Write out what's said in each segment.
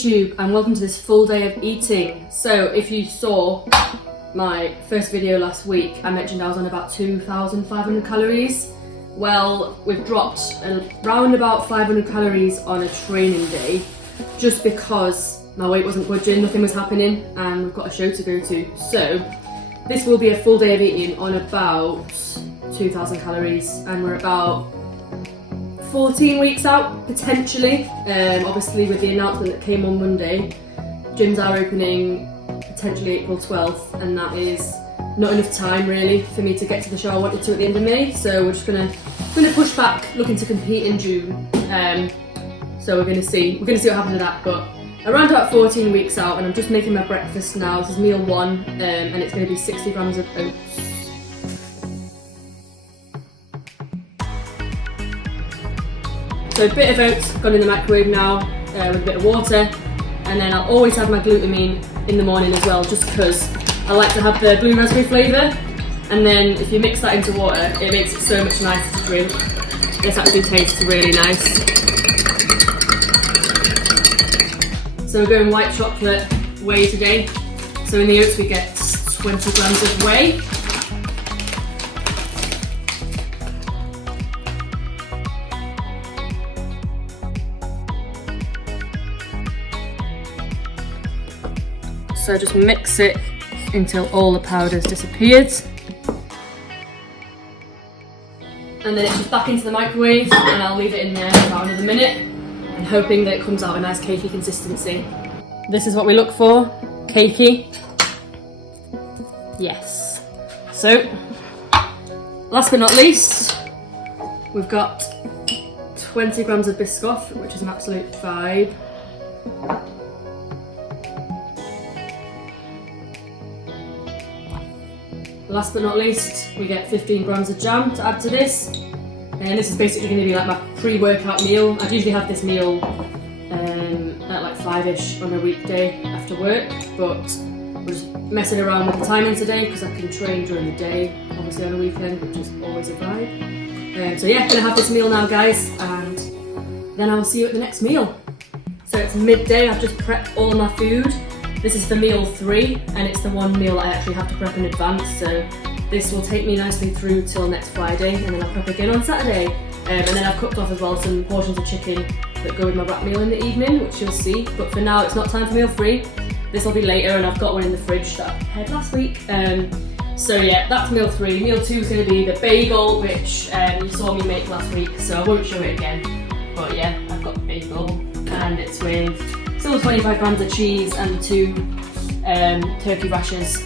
YouTube and welcome to this full day of eating. So if you saw my first video last week, I mentioned I was on about 2,500 calories. Well, we've dropped around about 500 calories on a training day just because my weight wasn't budging, nothing was happening, and we've got a show to go to. So this will be a full day of eating on about 2,000 calories, and we're about 14 weeks out, potentially. Obviously with the announcement that came on Monday, gyms are opening potentially April 12th, and that is not enough time really for me to get to the show I wanted to at the end of May. So we're just gonna push back, looking to compete in June. So we're gonna see what happens with that. But around about 14 weeks out, and I'm just making my breakfast now. This is meal one, and it's gonna be 60 grams of oats. So a bit of oats gone in the microwave now with a bit of water, and then I'll always have my glutamine in the morning as well, just because I like to have the blue raspberry flavour. And then if you mix that into water, it makes it so much nicer to drink. This actually tastes really nice. So we're going white chocolate whey today. So in the oats we get 20 grams of whey. So just mix it until all the powder's disappeared. And then it's just back into the microwave, and I'll leave it in there for about another minute, and hoping that it comes out a nice cakey consistency. This is what we look for, cakey. Yes. So, last but not least, we've got 20 grams of Biscoff, which is an absolute vibe. Last but not least, we get 15 grams of jam to add to this. And this is basically going to be like my pre-workout meal. I'd usually have this meal at like 5ish on a weekday after work, but we're just messing around with the timing today because I can train during the day, obviously on a weekend, which is always a vibe. So yeah, gonna have this meal now, guys, and then I'll see you at the next meal. So it's midday, I've just prepped all of my food. This is for meal 3, and it's the one meal I actually have to prep in advance, so this will take me nicely through till next Friday, and then I'll prep again on Saturday. And then I've cooked off as well some portions of chicken that go with my wrap meal in the evening, which you'll see. But for now, it's not time for meal 3. This will be later, and I've got one in the fridge that I prepared last week. So yeah, that's meal 3. Meal 2 is going to be the bagel, which you saw me make last week, so I won't show it again. But yeah, I've got the bagel, and it's with still 25 grams of cheese and 2 turkey rashers.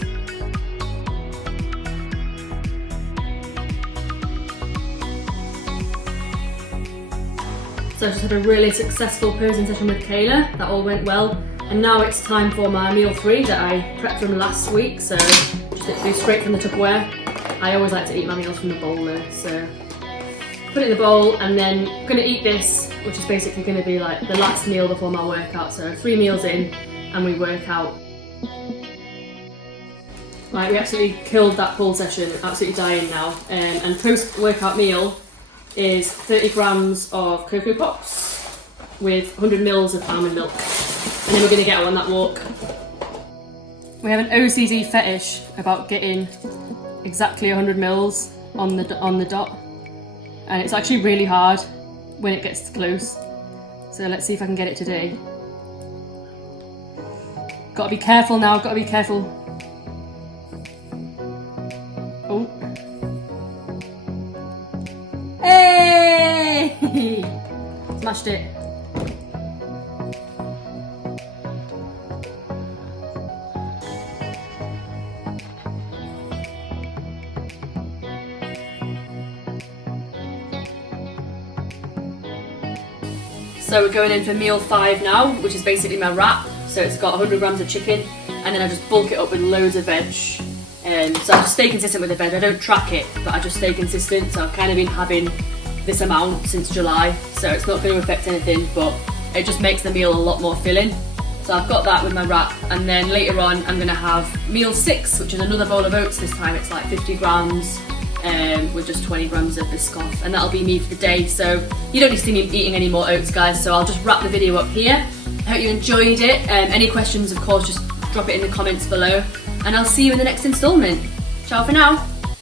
So I just had a really successful posing session with Kayla, that all went well. And now it's time for my meal 3 that I prepped from last week, so just literally straight from the Tupperware. I always like to eat my meals from the bowl though, so put it in the bowl, and then I'm going to eat this, which is basically going to be like the last meal before my workout. So 3 meals in and we work out. Right, we absolutely killed that pull session, absolutely dying now. And post-workout meal is 30 grams of Cocoa Pops with 100 mils of almond milk. And then we're going to get out on that walk. We have an OCD fetish about getting exactly 100 mils on the dot. And it's actually really hard when it gets close. So let's see if I can get it today. Gotta be careful now, gotta be careful. Oh. Hey! Smashed it. So we're going in for meal 5 now, which is basically my wrap. So it's got 100 grams of chicken, and then I just bulk it up with loads of veg. So I just stay consistent with the veg. I don't track it, but I just stay consistent. So I've kind of been having this amount since July, so it's not going to affect anything, but it just makes the meal a lot more filling. So I've got that with my wrap, and then later on I'm going to have meal 6, which is another bowl of oats. This time it's like 50 grams. With just 20 grams of Biscoff, and that'll be me for the day. So you don't need to see me eating any more oats, guys, so I'll just wrap the video up here, I hope you enjoyed it. Any questions, of course, just drop it in the comments below. And I'll see you in the next instalment. Ciao for now.